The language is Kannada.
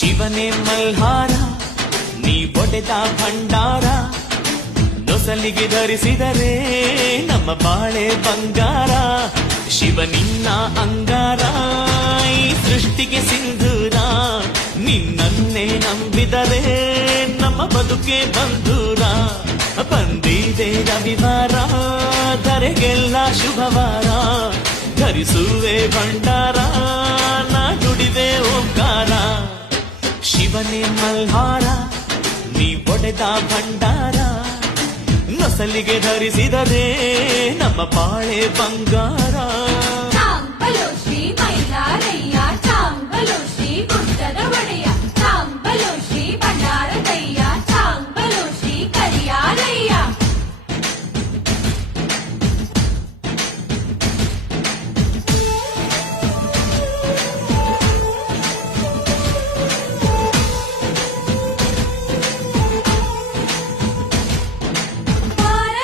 ಶಿವನೇ ಮಲ್ಹಾರ ನೀ ಒಡೆದ ಭಂಡಾರ, ನೊಸಲಿಗೆ ಧರಿಸಿದರೆ ನಮ್ಮ ಬಾಳೆ ಬಂಗಾರ. ಶಿವ ನಿನ್ನ ಅಂಗಾರ, ಈ ಸೃಷ್ಟಿಗೆ ಸಿಂಧೂರ, ನಿನ್ನನ್ನೇ ನಂಬಿದರೆ ನಮ್ಮ ಬದುಕೆ ಬಂಧೂರ. ಬಂದಿದೆ ರವಿವಾರ, ಧರೆಗೆಲ್ಲ ಶುಭವಾರ, ಧರಿಸುವೆ ಭಂಡಾರ, ನಾ ನುಡಿವೆ ಓಂಕಾರ. ಶಿವನೇ ಮಲ್ಹಾರ ನೀ ಒಡೆದ ಭಂಡಾರ, ನೊಸಲಿಗೆ ಧರಿಸಿದರೆ ನಮ್ಮ ಬಾಳೆ ಬಂಗಾರ.